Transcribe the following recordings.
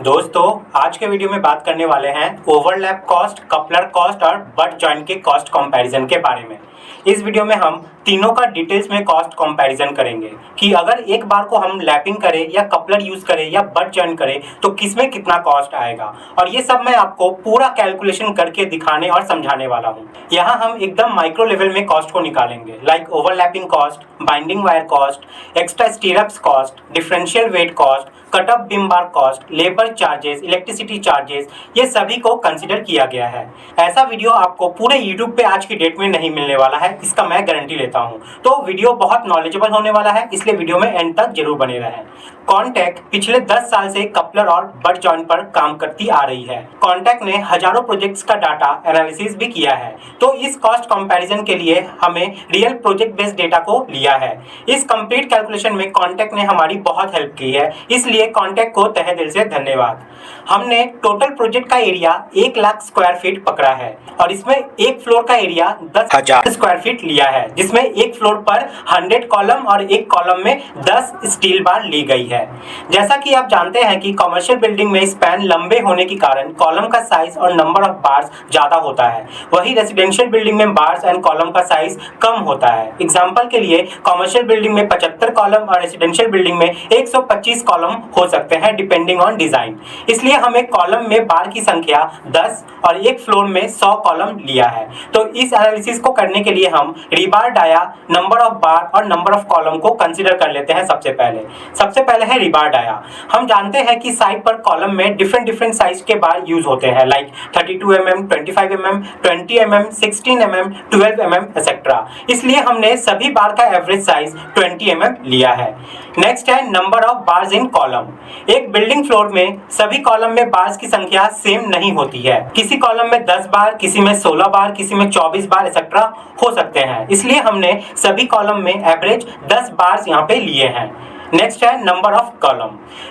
दोस्तों आज के वीडियो में बात करने वाले हैं ओवरलैप कॉस्ट, कपलर कॉस्ट और बट जॉइंट के कॉस्ट कंपैरिजन के बारे में। इस वीडियो में हम तीनों का डिटेल्स में कॉस्ट कंपैरिजन करेंगे कि अगर एक बार को हम लैपिंग करें या कपलर यूज करें या बट जॉइंट करें तो किसमें कितना कॉस्ट आएगा, और ये सब मैं आपको पूरा कैलकुलेशन करके दिखाने और समझाने वाला हूँ। यहाँ हम एकदम माइक्रो लेवल में कॉस्ट को निकालेंगे, like overlapping cost, binding wire cost, extra stirrups cost, differential weight cost, cut off beam bar cost, labour charges, electricity charges, ये सभी को कंसीडर किया गया है। ऐसा वीडियो आपको पूरे यूट्यूब पे आज की डेट में नहीं मिलने वाला है, इसका मैं गारंटी लेता हूँ। तो वीडियो बहुत नॉलेजेबल होने वाला है, इसलिए वीडियो में एंड तक जरूर बने रहें। कॉन्टैक पिछले 10 साल से कपलर और बट जॉइंट पर काम करती आ रही है। कॉन्टैक ने हजारों प्रोजेक्ट्स का डाटा एनालिसिस भी किया है, तो इस कॉस्ट कंपैरिजन के लिए हमें रियल प्रोजेक्ट बेस्ड डेटा को लिया है। इस कंप्लीट कैलकुलेशन में कॉन्टैक ने हमारी बहुत हेल्प की है, इसलिए कॉन्टैक को तहे दिल से धन्यवाद। हमने टोटल प्रोजेक्ट का एरिया 1 लाख स्क्वायर फीट पकड़ा है और इसमें एक फ्लोर का एरिया 10,000 स्क्वायर फीट लिया है, जिसमें एक फ्लोर पर 100 कॉलम और एक कॉलम में 10 स्टील बार ली गई है। जैसा कि आप जानते हैं कि कमर्शियल बिल्डिंग में स्पैन लंबे होने के कारण कॉलम का साइज और नंबर ऑफ बार्स ज्यादा होता है, वही रेसिडेंशियल बिल्डिंग में बार्स एंड कॉलम का साइज कम होता है। एग्जांपल के लिए कमर्शियल बिल्डिंग में 75 कॉलम और रेसिडेंशियल बिल्डिंग में 125 कॉलम हो सकते हैं डिपेंडिंग ऑन डिजाइन। इसलिए हमें कॉलम में बार की संख्या 10 और एक फ्लोर में 100 कॉलम लिया है। तो इस एनालिसिस को करने के लिए हम rebar dia, number of bar और नंबर ऑफ कॉलम को कंसीडर कर लेते हैं। सबसे पहले है रीबार डाया। हम जानते हैं कि साइड पर कॉलम में डिफरेंट साइज के बार यूज होते हैं, like 32 mm, 25 mm, 20 mm, 16 mm, 12 mm etcetera. इसलिए हमने सभी बार का एवरेज साइज 20 mm लिया है। नेक्स्ट है number of bars in column. एक बिल्डिंग फ्लोर में सभी कॉलम में बार्स की संख्या सेम नहीं होती है। किसी कॉलम में 10 बार, किसी में 16 बार, किसी में 24 बार एक्सेट्रा हो सकते हैं। इसलिए हमने सभी कॉलम में एवरेज 10 बार्स यहाँ पे लिए हैं। नेक्स्ट है नंबर ऑफ कॉलम।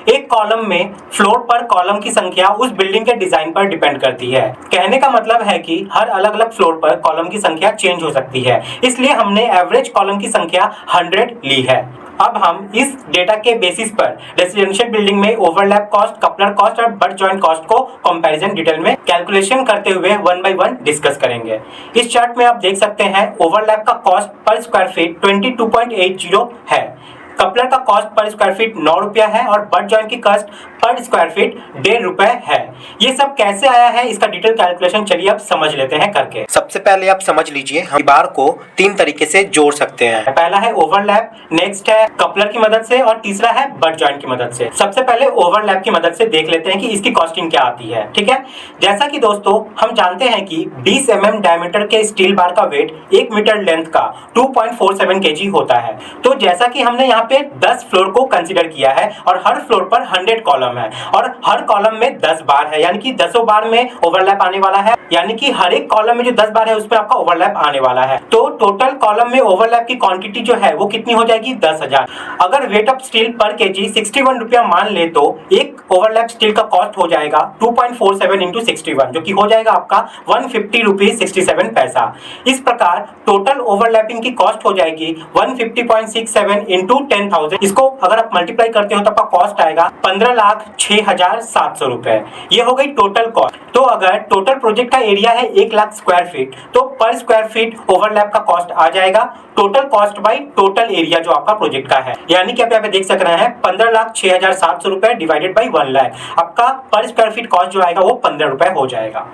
एक कॉलम में फ्लोर पर कॉलम की संख्या उस बिल्डिंग के डिजाइन पर डिपेंड करती है। कहने का मतलब है कि हर अलग अलग फ्लोर पर कॉलम की संख्या चेंज हो सकती है, इसलिए हमने एवरेज कॉलम की संख्या 100 ली है। अब हम इस डेटा के बेसिस पर रेसिडेंशियल बिल्डिंग में ओवरलैप कॉस्ट, कपलर कॉस्ट और बट जॉइंट कॉस्ट को कंपैरिजन डिटेल में कैलकुलेशन करते हुए 1 by 1 डिस्कस करेंगे। इस चार्ट में आप देख सकते हैं ओवरलैप का कॉस्ट पर स्क्वायर फीट 22.80 है, कपलर का कॉस्ट पर स्क्वायर फीट 9 रुपया है और बट जॉइंट की कॉस्ट पर स्क्वायर फीट 1.5 रुपए है। ये सब कैसे आया है, इसका डिटेल कैलकुलेशन चलिए अब समझ लेते हैं करके। सबसे पहले आप समझ लीजिए, हम बार को 3 तरीके से जोड़ सकते हैं। पहला है ओवरलैप, नेक्स्ट है कपलर की मदद से और तीसरा है बट जॉइंट की मदद से। सबसे पहले ओवरलैप की मदद से देख लेते हैं कि इसकी कॉस्टिंग क्या आती है। ठीक है, जैसा कि दोस्तों हम जानते हैं कि 20 mm डायमीटर के स्टील बार का वेट 1 मीटर लेंथ का 2.47 kg होता है। तो जैसा कि हमने यहाँ पे 10 फ्लोर को कंसीडर किया है और हर फ्लोर पर 100 कॉलम है और हर कॉलम में 10 बार है, यानी कि 10 बार में ओवरलैप आने वाला है, यानी कि हर एक कॉलम में जो 10 बार है उसमें आपका ओवरलैप आने वाला है। तो टोटल कॉलम में ओवरलैप की क्वांटिटी जो है वो कितनी हो जाएगी, 10,000। अगर वेट ऑफ स्टील पर केजी 61 रुपया मान ले तो एक ओवरलैप स्टील का कॉस्ट हो जाएगा 2.47 into 61, जो कि हो जाएगा आपका 150 रुपीज 67 पैसा। इस प्रकार टोटल ओवरलैपिंग की कॉस्ट हो जाएगी 150.67 into 10,000। इसको अगर आप मल्टीप्लाई करते हो तो आपका कॉस्ट आएगा 15,06,700 रुपए। ये हो गई टोटल कॉस्ट। तो अगर टोटल प्रोजेक्ट का एरिया है 1 लाख स्क्वायर फीट, तो पर स्क्वायर फीट ओवरलैप का कॉस्ट आ जाएगा total cost by total area जो आपका प्रोजेक्ट का है, यानी कि आप यहाँ पे देख सक रहे हैं 15,06,700 रुपए डिवाइडेड बाई 1 लाख। आपका पर स्क्वायर फीट कॉस्ट जो आएगा वो 15 रुपए हो जाएगा।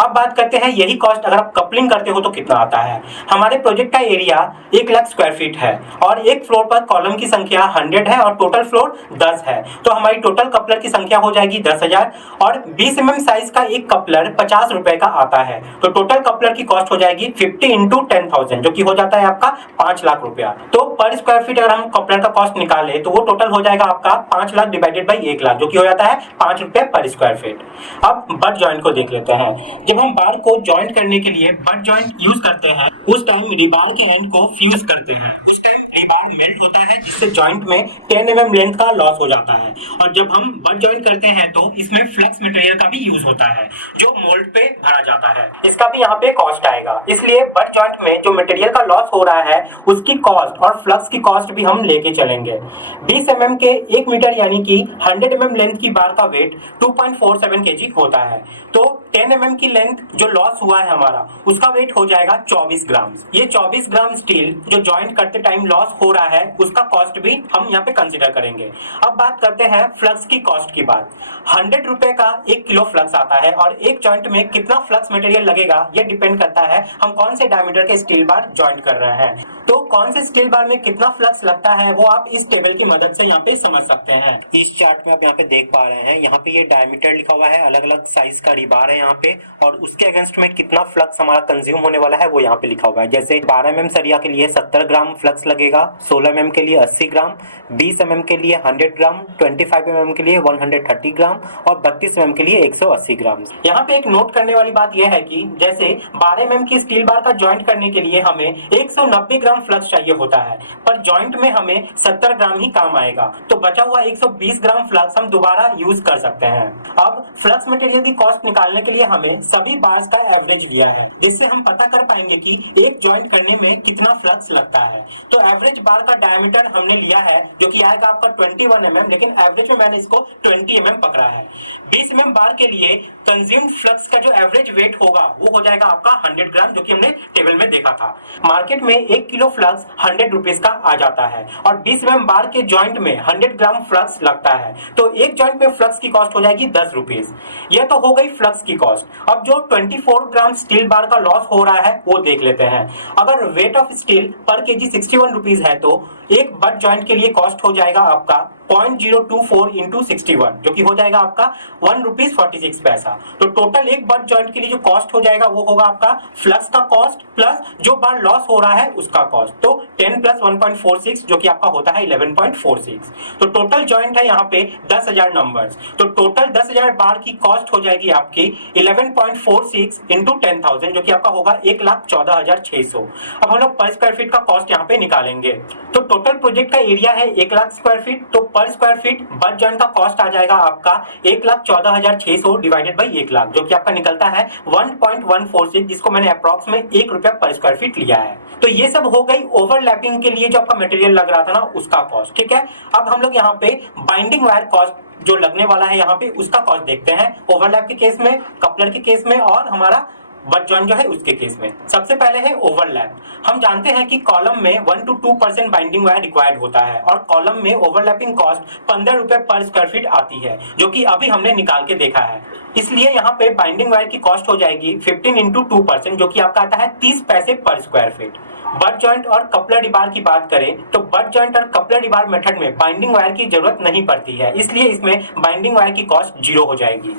अब बात करते हैं यही कॉस्ट अगर आप कपलिंग करते हो तो कितना आता है। हमारे प्रोजेक्ट का एरिया 1 लाख स्क्वायर फीट है और एक फ्लोर पर कॉलम की संख्या 100 है और टोटल फ्लोर 10 है, तो हमारी टोटल कपलर की संख्या हो जाएगी 10,000 और 20 mm साइज का एक कपलर 50 रुपए का आता है। तो टोटल कपलर की कॉस्ट हो जाएगी 50 into 10,000, जो कि हो जाता है आपका 5 लाख रुपया। तो पर स्क्वायर फीट अगर हम कपलर का कॉस्ट निकाले तो वो टोटल हो जाएगा आपका 5 लाख डिवाइडेड बाई 1 लाख, जो कि हो जाता है 5 रुपए पर स्क्वायर फीट। अब बट जॉइंट को देख लेते हैं। जब हम बार को जॉइंट करने के लिए बट जॉइंट यूज करते हैं उस टाइम रिबार के एंड को फ्यूज करते हैं, उस टाइम रिबार मेल्ट होता है जिससे जॉइंट में 10 mm लेंथ का लॉस हो जाता है। और जब हम बट जॉइंट करते हैं तो इसमें फ्लक्स मटेरियल का भी यूज होता है जो मोल्ड पे भरा जाता है, इसका भी यहाँ पे कॉस्ट आएगा। इसलिए बट जॉइंट में जो मटेरियल का लॉस हो रहा है उसकी कॉस्ट और फ्लक्स की कॉस्ट भी हम लेके चलेंगे। 20 mm के 1 मीटर यानी कि 100 mm लेंथ की बार का वेट 2.47 kg होता है, तो 10 mm की लेंथ जो लॉस हुआ है हमारा उसका वेट हो जाएगा 24 ग्राम। ये 24 ग्राम स्टील जो जॉइंट करते टाइम लॉस हो रहा है उसका कॉस्ट भी हम यहाँ पे कंसीडर करेंगे। अब बात करते हैं फ्लक्स की कॉस्ट की बात। 100 रुपए का 1 किलो फ्लक्स आता है और एक जॉइंट में कितना फ्लक्स मटेरियल लगेगा ये डिपेंड करता है हम कौन से डायमीटर के स्टील बार जॉइंट कर रहे हैं। तो कौन से स्टील बार में कितना फ्लक्स लगता है वो आप इस टेबल की मदद से यहाँ पे समझ सकते हैं। इस चार्ट में आप यहाँ पे देख पा रहे हैं, यहाँ पे ये डायमीटर लिखा हुआ है, अलग अलग साइज का रिबार है यहाँ पे, और उसके अगेंस्ट में कितना फ्लक्स हमारा कंज्यूम होने वाला है वो यहाँ पे लिखा हुआ है। जैसे 12 mm सरिया के लिए 70 ग्राम फ्लक्स लगेगा, 16 mm के लिए 80 ग्राम, 20 mm के लिए 100 ग्राम, 25 mm के लिए 130 ग्राम और 32 mm के लिए 180 ग्राम। यहाँ पे एक नोट करने वाली बात यह है कि जैसे 12 mm की स्टील बार का जॉइंट करने के लिए हमें 190 ग्राम फ्लक्स चाहिए होता है, पर जॉइंट में हमें 70 ग्राम ही काम आएगा, तो बचा हुआ 120 ग्राम फ्लक्स हम दोबारा यूज कर सकते हैं। अब फ्लक्स मटेरियल की कॉस्ट निकालने के लिए हमें सभी बार्स का एवरेज लिया है, जिससे हम पता कर पाएंगे कि एक जॉइंट करने में कितना फ्लक्स लगता है। तो एवरेज बार का डायमीटर हमने लिया है जो कि आएगा आपका 21 mm, लेकिन एवरेज में मैंने इसको 20 mm पकड़ा है। 20 mm बार के लिए कंज्यूम्ड फ्लक्स का जो एवरेज वेट होगा वो हो जाएगा आपका 100 ग्राम, जो कि हमने टेबल में देखा था। मार्केट में 1 किलो फ्लक्स 100 रुपीज का आ जाता है और 20 mm बार के जॉइंट में 100 ग्राम फ्लक्स लगता है, तो एक जॉइंट में फ्लक्स की कॉस्ट हो जाएगी 10 रुपीज। यह तो हो गई फ्लक्स की कॉस्ट। अब जो 24 ग्राम स्टील बार का लॉस हो रहा है वो देख लेते हैं। अगर वेट ऑफ स्टील पर केजी 61 रुपीज है तो एक बट जॉइंट के लिए कॉस्ट हो जाएगा आपका 0.024 इंटू 61, जो कि हो जाएगा आपका 1 रुपीज 46 पैसा। तो टोटल एक बट जॉइंट के लिए जो कॉस्ट हो जाएगा वो होगा आपका फ्लक्स का कॉस्ट प्लस जो बार लॉस हो रहा है उसका कॉस्ट, तो 10 प्लस 1.46 जो कि आपका होता है 11.46। तो टोटल जॉइंट है यहाँ पे 10,000 नंबर्स, तो टोटल 10,000 बार की कॉस्ट हो जाएगी आपकी 11.46 इंटू 10,000, जो कि आपका होगा 1,14,600। अब हम लोग पर स्क्वायर फीट का कॉस्ट यहाँ पे निकालेंगे। तो टोटल प्रोजेक्ट का एरिया है 1 लाख स्क्वायर फीट, तो पर स्क्वायर फीट बट जॉइंट का कॉस्ट आ जाएगा आपका 1,14,600 डिवाइडेड बाई 1 लाख, जो कि आपका निकलता है 1.146, जिसको मैंने अप्रॉक्स में 1 रुपया पर स्क्वायर फीट लिया है। तो ये सब हो गई ओवरलैपिंग के लिए जो आपका मटेरियल लग रहा था ना उसका कॉस्ट, ठीक है। अब हम लोग यहाँ पे बाइंडिंग वायर कॉस्ट जो लगने वाला है यहाँ पे उसका कॉस्ट देखते हैं, ओवरलैप के केस में, कपलर के केस में और हमारा बट जॉइंट जो है उसके केस में। सबसे पहले है ओवरलैप। हम जानते हैं कि कॉलम में 1 to 2% बाइंडिंग वायर रिक्वायर्ड होता है और कॉलम में ओवरलैपिंग कॉस्ट 15 रुपए पर स्क्वायर फीट आती है, जो कि अभी हमने निकाल के देखा है। इसलिए यहाँ पे बाइंडिंग वायर की कॉस्ट हो जाएगी 15 इंटू 2%, जो कि आपका आता है 30 पैसे पर स्क्वायर फीट। बट जॉइंट और कपलर डिबार की बात करें तो बट जॉइंट और कपलर डिबार मेथड में बाइंडिंग वायर की जरूरत नहीं पड़ती है, इसलिए इसमें बाइंडिंग वायर की कॉस्ट 0 हो जाएगी।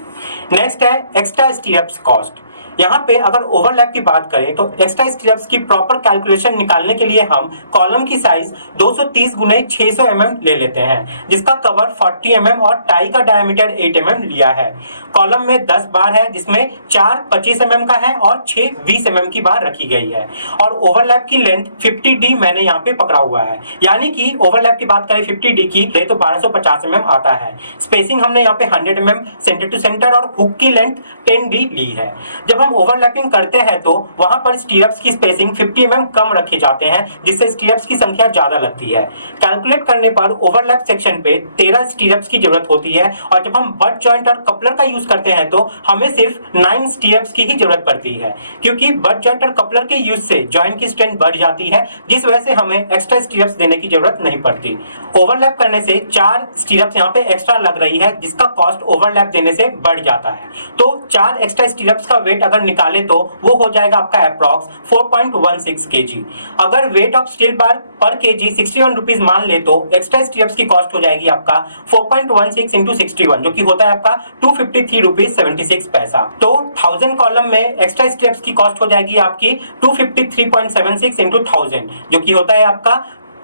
नेक्स्ट है एक्स्ट्रा स्टीयर्स कॉस्ट। यहाँ पे अगर ओवरलैप की बात करें तो एक्स्ट्रा स्टीयर्स की प्रॉपर कैलकुलेशन निकालने के लिए हम कॉलम की साइज 230 गुने 600 mm ले लेते हैं, जिसका कवर 40 mm और टाई का डायमीटर 8 mm लिया है। कॉलम में 10 बार है जिसमें 4 25 mm का है और 6 20 mm की बार रखी गई है, और ओवरलैप की लेंथ 50D मैंने यहाँ पे पकड़ा हुआ है, यानी कि ओवरलैप की बात करें 50D की तो 1250 mm आता है। स्पेसिंग हमने यहाँ पे 100 mm सेंटर टू सेंटर और हुक की लेंथ 10D ली है। जब हम ओवरलैपिंग करते हैं तो वहां पर स्टीयर्स की स्पेसिंग 50 mm कम रखे जाते हैं, जिससे स्टीयर्स की संख्या ज्यादा लगती है। कैलकुलेट करने पर ओवरलैप सेक्शन पे 13 स्टीयर्स की जरूरत होती है, और जब हम बट जॉइंट और कपलर का यूज करते हैं तो हमें सिर्फ 9 स्टीयर्स की ही जरूरत पड़ती है, क्योंकि बट जॉइंट और कपलर के यूज से जॉइंट की स्ट्रेंथ बढ़ जाती है, जिस वजह से हमें एक्स्ट्रा स्टीयर्स देने की जरूरत नहीं पड़ती। ओवरलैप करने से 4 स्टीयर्स यहाँ पे एक्स्ट्रा लग रही है, जिसका कॉस्ट ओवरलैप देने से बढ़ जाता है। तो 4 एक्स्ट्रा स्टीयर्स का वेट अगर निकाले तो वो हो जाएगा आपका अप्रॉक्स 4.16 kg। अगर वेट ऑफ स्टील बार पर केजी 61 रुपीज मान ले तो एक्स्ट्रा स्टीयर्स की कॉस्ट हो जाएगी आपका 4.16 इंटू 61, जो कि होता है आपका 253 रुपीज 76 पैसा। तो 1000 कॉलम में एक्स्ट्रा स्टीयर्स की कॉस्ट हो जाएगी आपकी 253.76 इंटू 1000, जो कि होता है आपका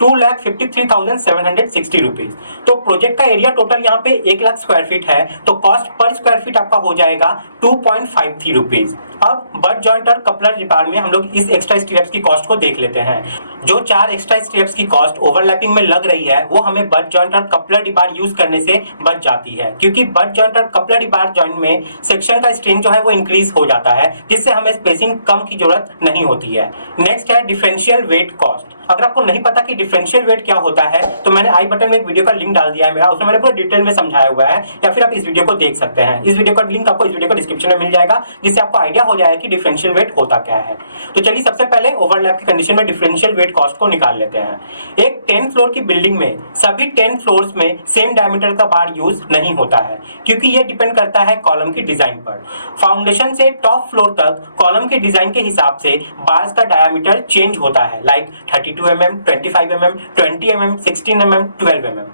2,53,760 रुपीज। तो प्रोजेक्ट का एरिया टोटल यहाँ पे 1 लाख स्क्वायर फीट है, तो कॉस्ट पर स्क्वायर फीट आपका हो जाएगा 2.53 रुपीज। अब बट जॉइंट और कपलर रिबार में हम लोग इस एक्स्ट्रा स्ट्रिप्स की कॉस्ट को देख लेते हैं। जो 4 एक्स्ट्रा स्ट्रिप्स की कॉस्ट ओवरलैपिंग में लग रही है वो हमें बट जॉइंट और कपलर रिबार यूज करने से बच जाती है, क्योंकि बट जॉइंट और कपलर रिबार जॉइंट में सेक्शन का स्ट्रेन जो है वो इंक्रीज हो जाता है, जिससे हमें स्पेसिंग कम की जरूरत नहीं होती है। नेक्स्ट है डिफरेंशियल वेट कॉस्ट। अगर आपको नहीं पता कि डिफरेंशियल वेट क्या होता है तो मैंने आई बटन में एक वीडियो का लिंक डाल दिया है मेरा, उसमें मैंने पूरा डिटेल में समझाया हुआ है, या फिर आप इस वीडियो को देख सकते हैं। इस वीडियो का लिंक आपको इस वीडियो को डिस्क्रिप्शन में मिल जाएगा, जिससे आपको आइडिया हो जाएगा कि डिफरेंशियल वेट होता क्या है। तो चलिए सबसे पहले ओवरलैप की कंडीशन में डिफरेंशियल वेट कॉस्ट को निकाल लेते हैं। एक 10 फ्लोर की बिल्डिंग में सभी 10 फ्लोर्स में सेम डायमीटर का बार यूज नहीं होता है, क्योंकि यह डिपेंड करता है कॉलम की डिजाइन पर। फाउंडेशन से टॉप फ्लोर तक कॉलम के डिजाइन के हिसाब से बार्स का डायमीटर चेंज होता है, like 32 mm, 25 mm, 20 mm, 16 mm, 12 mm।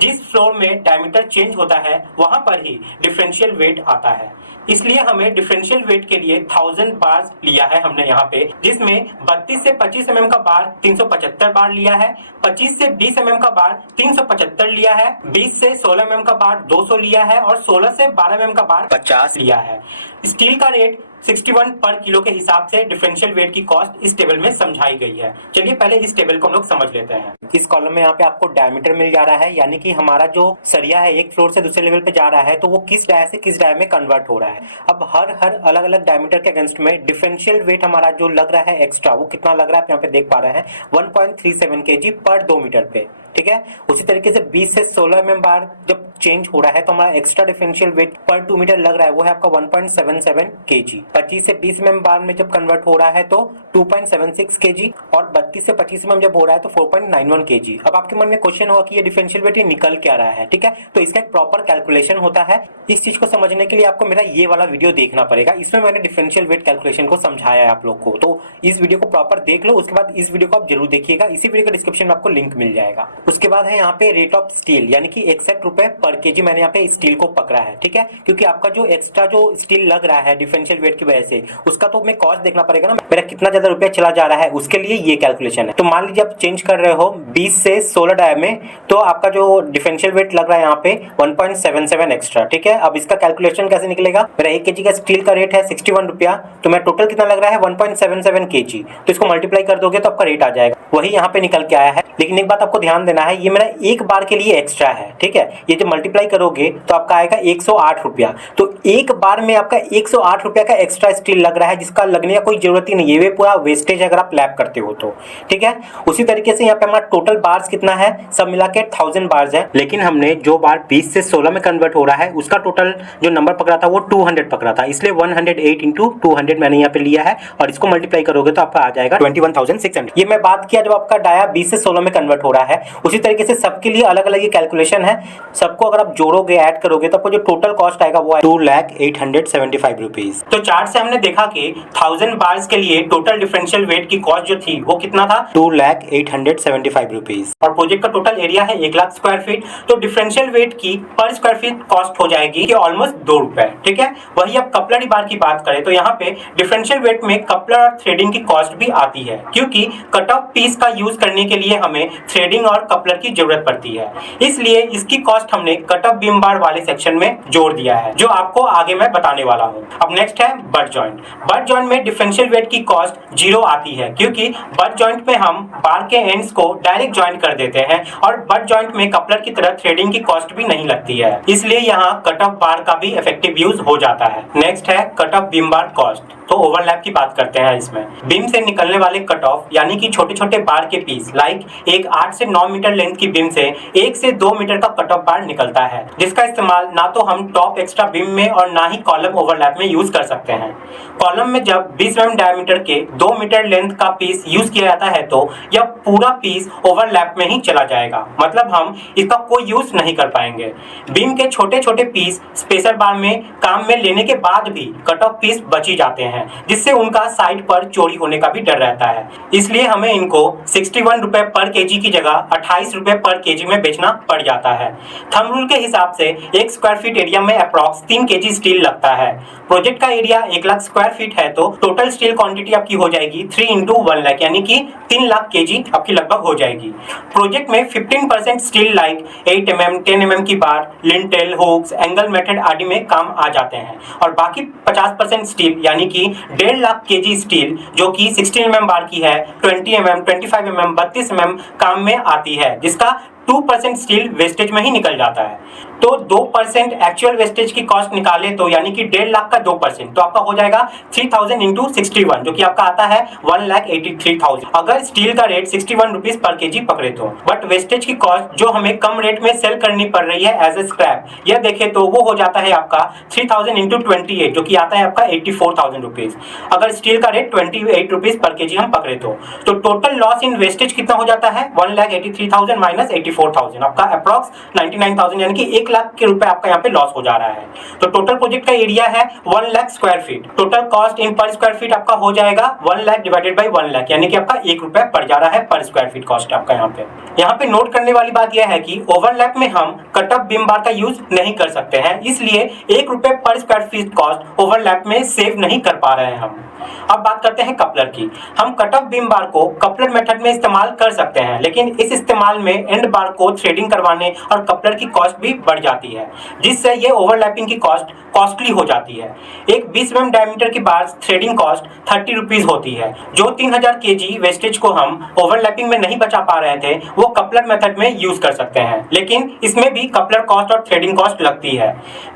जिस फ्लोर में डायमीटर चेंज होता है वहां पर ही डिफरेंशियल वेट आता है। इसलिए हमें डिफरेंशियल वेट के लिए 1000 बार्स लिया है हमने यहाँ पे, जिसमें 32 से 25 mm का बार 375 बार लिया है, 25 से 20 mm का बार 375 लिया है, 20 से 16 mm का बार 200 लिया है और 16 से 12 mm का बार 50 लिया है। स्टील का रेट 61 पर किलो के हिसाब से डिफरेंशियल वेट की कॉस्ट इस टेबल में समझाई गई है। चलिए पहले इस टेबल को हम लोग समझ लेते हैं। इस कॉलम में यहाँ पे आपको डायमीटर मिल जा रहा है, यानी कि हमारा जो सरिया है एक फ्लोर से दूसरे लेवल पे जा रहा है तो वो किस डाया से किस डाया में कन्वर्ट हो रहा है। अब हर अलग अलग डायमीटर के अगेंस्ट में डिफरेंशियल वेट हमारा जो लग रहा है एक्स्ट्रा, वो कितना लग रहा है आप यहाँ पे देख पा रहे हैं 1.37 kg पर 2 मीटर पे, ठीक है। उसी तरीके से 20 से 16 mm बार जब चेंज हो रहा है तो हमारा एक्स्ट्रा डिफरेंशियल वेट पर 2 मीटर लग रहा है वो है आपका 1.77 kg। 25 से 20 mm बार में जब कन्वर्ट हो रहा है तो 2.76 kg और 32 से 25 mm जब हो रहा है तो 4.91 kg। अब आपके मन में क्वेश्चन होगा कि ये डिफरेंशियल वेट निकल क्या रहा है, ठीक है। तो इसका एक प्रॉपर कैलकुलेशन होता है। इस चीज को समझने के लिए आपको मेरा ये वाला वीडियो देखना पड़ेगा, इसमें मैंने डिफरेंशियल वेट कैलकुलेशन को समझाया है आप लोग को। तो इस वीडियो को प्रॉपर देख लो, उसके बाद इस वीडियो को आप जरूर देखिएगा, इसी वीडियो के डिस्क्रिप्शन में आपको लिंक मिल जाएगा। उसके बाद है यहाँ पे रेट ऑफ स्टील, यानी कि 61 रुपए पर केजी मैंने यहाँ पे स्टील को पकड़ा है, ठीक है। क्योंकि आपका जो एक्स्ट्रा जो स्टील लग रहा है डिफरेंशियल वेट की वजह से, उसका तो हमें कॉस्ट देखना पड़ेगा ना, मेरा कितना ज्यादा रुपया चला जा रहा है, उसके लिए ये कैलकुलेशन है। तो मान लीजिए आप चेंज कर रहे हो 20 से 16 डाया में, तो आपका जो डिफरेंशियल वेट लग रहा है यहाँ पे 1.77 एक्स्ट्रा, ठीक है। अब इसका कैलकुलेशन कैसे निकलेगा, मेरा 1 kg का स्टील का रेट है 61 रुपया, तो मैं टोटल कितना लग रहा है 1.77 kg, तो इसको मल्टीप्लाई कर दोगे तो आपका रेट आ जाएगा, वही यहाँ पे निकल के आया है। लेकिन एक बात आपको ध्यान देना है, ये मेरा एक बार के लिए एक्स्ट्रा है, ठीक है। ये जब मल्टीप्लाई करोगे तो आपका आएगा 108 रुपया। तो एक बार में आपका 108 रुपया का एक्स्ट्रा स्टील लग रहा है, जिसका लगने का कोई जरूरत ही नहीं है, ये पूरा वेस्टेज अगर आप लैप करते हो तो, ठीक है। उसी तरीके से यहाँ पे हमारा टोटल बार्स कितना है, सब मिला के 1000 बार्स है, लेकिन हमने जो बार 20 से 16 में कन्वर्ट हो रहा है उसका टोटल जो नंबर पकड़ा था वो 200 पकड़ा था, इसलिए 108 इंटू 200 मैंने यहाँ पे लिया है और इसको मल्टीप्लाई करोगे तो आपका आ जाएगा 21,600। ये मैं बात किया जब आपका डाया 20 से 16 में कन्वर्ट हो रहा है। उसी तरीके से सबके लिए अलग अलग ये कैलकुलेशन है, सबको अगर आप जोड़ोगे ऐड करोगे तो आपको जो टोटल कॉस्ट आएगा वो 2,0875 रुपीज। तो चार्ट से हमने देखा कि 1000 बार्स के लिए टोटल डिफरेंशियल वेट की कॉस्ट जो थी वो कितना था 2,0875 रुपीज। और प्रोजेक्ट का टोटल एरिया है 1 लाख स्क्वायर फीट, तो डिफरेंशियल वेट की पर स्क्वायर फीट कॉस्ट हो जाएगी कि ऑलमोस्ट 2 रुपए, ठीक है। वही अब कपलर बार की बात करें तो यहाँ पे डिफरेंशियल वेट में कपलर और थ्रेडिंग की कॉस्ट भी आती है, क्योंकि कट ऑफ पीस का यूज करने के लिए हमें थ्रेडिंग और कपलर की जरूरत पड़ती है, इसलिए इसकी कॉस्ट हमने कट ऑफ बीम बार वाले सेक्शन में जोड़ दिया है, जो आपको आगे मैं बताने वाला हूँ। अब नेक्स्ट है बट जॉइंट। बट जॉइंट में डिफरेंशियल वेट की कॉस्ट 0 आती है, क्योंकि बट जॉइंट में हम बार के एंड्स को डायरेक्ट ज्वाइन कर देते हैं और बट जॉइंट में कपलर की तरह थ्रेडिंग की कॉस्ट भी नहीं लगती है, इसलिए यहाँ कट ऑफ बार का भी इफेक्टिव यूज हो जाता है। नेक्स्ट है cut off beam bar cost. तो ओवरलैप की बात करते हैं। इसमें बीम से निकलने वाले कट ऑफ यानी कि छोटे छोटे बार के पीस, लाइक एक 8 से 9 मीटर लेंथ की बीम से 1 से 2 मीटर का कट ऑफ बार निकलता है, जिसका इस्तेमाल ना तो हम टॉप एक्स्ट्रा बीम में और ना ही कॉलम ओवरलैप में यूज कर सकते हैं। कॉलम में जब 20 mm डायमीटर के 2 मीटर लेंथ का पीस यूज किया जाता है तो यह पूरा पीस ओवरलैप में ही चला जाएगा, मतलब हम इसका कोई यूज नहीं कर पाएंगे। बीम के छोटे छोटे पीस स्पेसर बार में काम में लेने के बाद भी कट ऑफ पीस बची जाते हैं, जिससे उनका साइड पर चोरी होने का भी डर रहता है, इसलिए हमें इनको 61 रुपए पर केजी की जगह 28 रुपए पर केजी में बेचना पड़ जाता है। थंब रूल के हिसाब से 1 स्क्वायर फीट एरिया में अप्रॉक्स 3 केजी स्टील लगता है। प्रोजेक्ट का एरिया 1 लाख स्क्वायर फीट है तो टोटल स्टील क्वांटिटी आपकी हो जाएगी 3 इंटू 1 लाख यानी कि 3 लाख केजी आपकी लगभग हो जाएगी। प्रोजेक्ट में 15% स्टील लाइक 8 mm 10 mm की बार, लिंटेल, हुक्स, एंगल मेथड आदि में काम आ जाते हैं और बाकी 50% स्टील यानी कि 1.5 लाख केजी स्टील जो कि 16 mm बार की है, 20 mm 25 mm 32 mm काम में आती है, जिसका 2% स्टील वेस्टेज में ही निकल जाता है। तो 2% एक्चुअल वेस्टेज की कॉस्ट निकाले तो यानी कि 1.5 लाख का 2% तो आपका हो जाएगा 3000 इंटू 61 जो कि आपका आता है 1,83,000 अगर स्टील का रेट 61 रुपीज पर केजी पकड़े तो। बट वेस्टेज की कॉस्ट जो हमें कम रेट में सेल करनी पड़ रही है एज ए स्क्रैप, यह देखे तो वो हो जाता है आपका 3000 इंटू 28 जो कि आता है आपका 84,000 रुपीज अगर स्टील का रेट 28 रुपीज पर केजी हम पकड़े तो। टोटल लॉस इन वेस्टेज कितना हो जाता है 1,83,000 माइनस 84,000 आपका अप्रॉक्स 99,000 यानी कि 1 लाख के रुपए आपका यहाँ पे लॉस हो जा रहा है। तो टोटल प्रोजेक्ट का एरिया है 1 lakh square feet. Total cost in पर स्क्वायर फीट आपका हो जाएगा 1 लाख डिवाइडेड बाई 1 लाख यानी कि आपका 1 रुपए पड़ जा रहा है पर स्क्वायर फीट कॉस्ट आपका यहाँ पे नोट करने वाली बात यह है कि ओवरलैप में हम कट ऑफ बीम बार का यूज नहीं कर सकते हैं, इसलिए 1 रुपए पर स्क्वायर फीट कॉस्ट ओवरलैप में सेव नहीं कर पा रहे हैं हम। अब बात करते हैं कपलर की। हम कट ऑफ बीम बार को कपलर मेथड में इस्तेमाल कर सकते हैं, लेकिन इस इस्तेमाल में एंड बार को थ्रेडिंग करवाने और कपलर की कॉस्ट भी बढ़ जाती है, जिससे ये ओवरलैपिंग की कॉस्ट कॉस्टली हो जाती है। एक 20 mm डायमीटर की बार थ्रेडिंग कॉस्ट 30 रुपीज होती है। जो 3000 केजी वेस्टेज को हम ओवरलैपिंग में नहीं बचा पा रहे थे वो कपलर मेथड में यूज कर सकते हैं, लेकिन इसमें भी कपलर कॉस्ट और थ्रेडिंग कॉस्ट लगती है।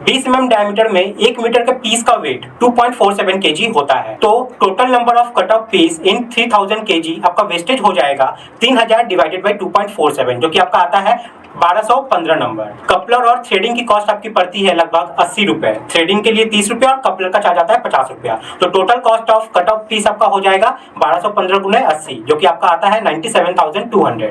20 mm डायमीटर में 1 मीटर के पीस का वेट 2.47 केजी होता है, तो total number of cut of peace in 3000 KG आपका वेस्टेज हो जाएगा 3000 डिवाइडेड बाई 2.47 जो कि आपका आता है 1215 नंबर। कपलर और थ्रेडिंग की कॉस्ट आपकी पड़ती है लगभग 80 रुपए, थ्रेडिंग के लिए 30 रुपए और कपलर का चार्ज आता है 50 रुपया। तो total cost of cut of peace आपका हो जाएगा 1215 गुने 80 जो कि आपका आता है 97,200।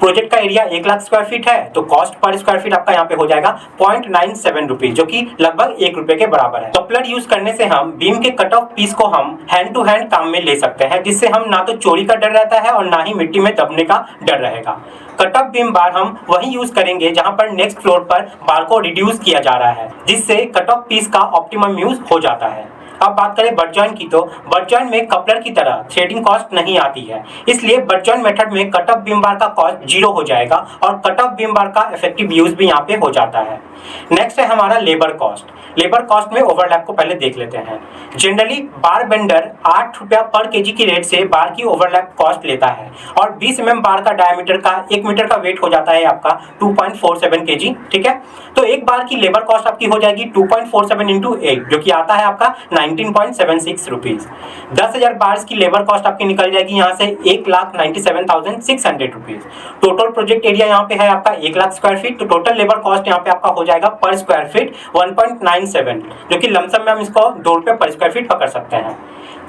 प्रोजेक्ट का एरिया 1 लाख स्क्वायर फीट है तो कॉस्ट पर स्क्वायर फीट आपका यहाँ पे हो जाएगा 0.97 रुपीज जो कि लगभग 1 रुपए के बराबर है। कपलर यूज करने से हम बीम के कट ऑफ पीस को हम हैंड टू हैंड काम में ले सकते हैं, जिससे हम ना तो चोरी का डर रहता है और ना ही मिट्टी में दबने का डर रहेगा। कट ऑफ बीम बार हम वही यूज करेंगे जहां पर नेक्स्ट फ्लोर पर बार को रिड्यूस किया जा रहा है, जिससे कट ऑफ पीस का ऑप्टिमम यूज हो जाता है। अब बात करें बट जॉइंट की, तो बट जॉइंट में कपलर की तरह थ्रेडिंग कॉस्ट नहीं आती है, इसलिए बट जॉइंट मेथड में कट ऑफ बीम बार का कॉस्ट 0 हो जाएगा और कट ऑफ बीम बार का इफेक्टिव यूज भी यहाँ पे हो जाता है। नेक्स्ट है हमारा लेबर कॉस्ट। लेबर कॉस्ट में ओवरलैप को पहले देख लेते हैं। जनरली बार बेंडर 8 रुपया पर केजी की रेट से बार की ओवरलैप कॉस्ट लेता है और 20 mm बार का डायमीटर का 1 मीटर का वेट हो जाता है आपका 2.47 केजी, ठीक है। तो एक बार की लेबर कॉस्ट आपकी हो जाएगी 2.47 इंटू 8 जो कि आता है आपका 19.76 रुपीज। 10,000 बार्स की लेबर कॉस्ट आपकी निकल जाएगी यहाँ से 1,97,600 रुपीज। टोटल प्रोजेक्ट एरिया यहाँ पे है आपका 1 लाख स्क्वायर फीट, तो टोटल लेबर कॉस्ट यहाँ पे आपका हो जाएगा पर स्क्वायर फीट 1.97 जो कि लमसम में हम इसको 2 रुपये पर स्क्वायर फीट पकड़ सकते हैं।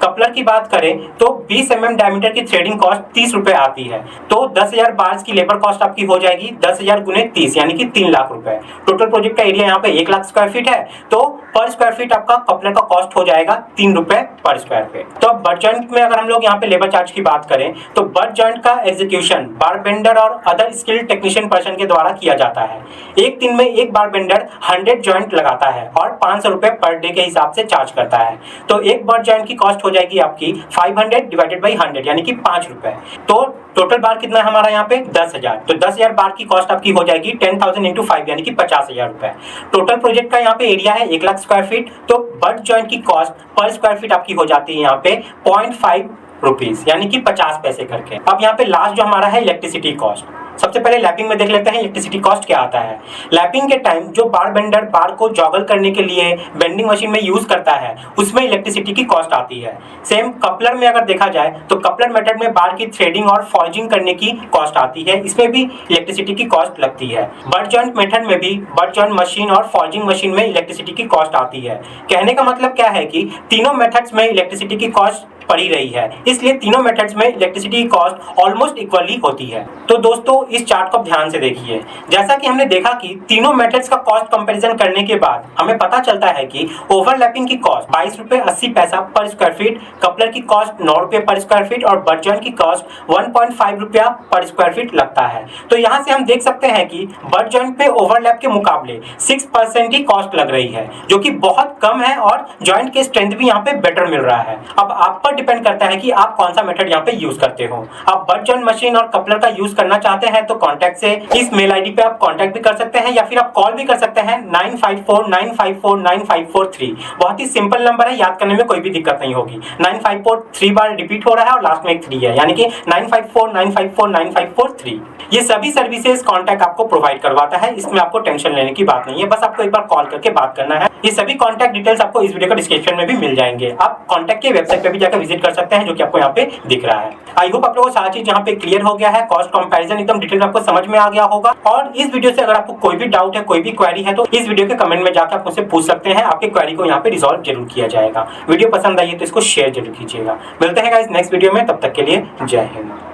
कपलर की बात करें तो 20 mm डायमीटर की थ्रेडिंग कॉस्ट 30 रुपए आती है, तो 10,000 बार्स की लेबर कॉस्ट आपकी हो जाएगी 10,000 गुने 30 यानी कि 3 लाख रुपए। टोटल प्रोजेक्ट का एरिया यहाँ पे 1 लाख स्क्वायर फीट है, तो पर स्क्वायर फीट आपका कपलर का कॉस्ट हो जाएगा 3 रुपए पर स्क्वायर फीट। तो अब बट जॉइंट में अगर हम लोग यहाँ पे लेबर चार्ज की बात करें तो बट जॉइंट का एग्जीक्यूशन बार बेंडर और अदर स्किल्ड टेक्नीशियन पर्सन के द्वारा किया जाता है। एक दिन में एक बार बेंडर 100 जॉइंट लगाता है और 500 रुपए पर डे के हिसाब से चार्ज करता है, तो एक बट जॉइंट की कॉस्ट हो जाएगी आपकी 500 डिवाइडेड बाई 100 यानी कि 5 रुपए। तो टोटल बार कितना है हमारा यहाँ पे 10,000, तो 10,000 बार की कॉस्ट आपकी हो जाएगी 10,000 इंटू 5 यानी कि 50,000 रुपए। टोटल प्रोजेक्ट का यहाँ पे एरिया है 1 लाख स्क्वायर फीट, तो बट जॉइंट की कॉस्ट पर स्क्वायर फीट आपकी हो जाती है यहाँ पे 0.5 रुपीज यानी कि 50 पैसे करके। अब यहाँ पे लास्ट जो हमारा है इलेक्ट्रिसिटी कॉस्ट। सबसे पहले लैपिंग में देख लेते हैं इलेक्ट्रिसिटी कॉस्ट क्या आता है। लैपिंग के टाइम जो बार बेंडर बार को जॉगल करने के लिए बेंडिंग मशीन में यूज करता है उसमें इलेक्ट्रिसिटी की कॉस्ट आती है। सेम कपलर में अगर देखा जाए तो कपलर मेथड में बार की थ्रेडिंग और फॉर्जिंग करने की कॉस्ट आती है, इसमें भी इलेक्ट्रिसिटी की कॉस्ट लगती है। बट जॉइंट मेथड में भी बट जॉइंट मशीन और फॉर्जिंग मशीन में इलेक्ट्रिसिटी की कॉस्ट आती है। कहने का मतलब क्या है कि तीनों मेथड्स में इलेक्ट्रिसिटी की कॉस्ट पड़ी रही है, इसलिए तीनों मेथड्स में इलेक्ट्रिसिटी की कॉस्ट ऑलमोस्ट इक्वली होती है। तो दोस्तों इस चार्ट को ध्यान से देखिए। जैसा कि हमने देखा कि तीनों मेथड्स का कॉस्ट कंपैरिजन करने के बाद हमें पता चलता है कि ओवरलैपिंग की कॉस्ट 22 रुपये 80 पैसा पर स्क्वायर फीट, कपलर की कॉस्ट 9 रुपये पर स्क्वायर फीट और बट जॉइंट की कॉस्ट 1.5 रुपया पर स्क्वायर फीट लगता है। तो यहाँ से हम देख सकते हैं कि बट जॉइंट पे ओवरलैप के मुकाबले 6% की कॉस्ट लग रही है, जो कि बहुत कम है और जॉइंट के स्ट्रेंथ भी यहाँ पे बेटर मिल रहा है। अब आप पर डिपेंड करता है कि आप कौन सा मेथड यहाँ पे यूज करते हो। आप बट जॉइंट मशीन और कपलर का यूज करना चाहते हैं तो कॉन्टैक्ट से इस मेल आईडी पे आप कॉन्टैक्ट भी कर सकते हैं, या फिर आप कॉल भी कर सकते हैं 9549549543। बहुत ही सिंपल नंबर है, याद करने में कोई भी दिक्कत नहीं होगी। 954 3 बार रिपीट हो रहा है और लास्ट में एक 3 है, यानी कि 9549549543। ये सभी सर्विसेज कॉन्टैक्ट आपको प्रोवाइड करवाता है, इसमें आपको टेंशन लेने की बात नहीं है, बस आपको एक बार कॉल करके बात करना है। ये सभी कॉन्टैक्ट डिटेल्स आपको इस वीडियो का डिस्क्रिप्शन में भी मिल जाएंगे। आप कॉन्टैक्ट के वेबसाइट पे भी जाकर विजिट कर सकते हैं, जो कि आपको यहाँ पे दिख रहा है। आई होप आप लोगों को सारी चीज यहाँ पे क्लियर हो गया है। कॉस्ट कंपैरिजन एकदम डिटेल में आपको समझ में आ गया होगा। और इस वीडियो से अगर आपको कोई भी डाउट है, कोई भी क्वेरी है, तो इस वीडियो के कमेंट में जाकर आप मुझसे पूछ सकते हैं। आपके क्वेरी को यहाँ पे रिजॉल्व जरूर किया जाएगा। वीडियो पसंद आई है तो इसको शेयर जरूर कीजिएगा। मिलते हैं गाइस नेक्स्ट वीडियो में, तब तक के लिए जय हिंद।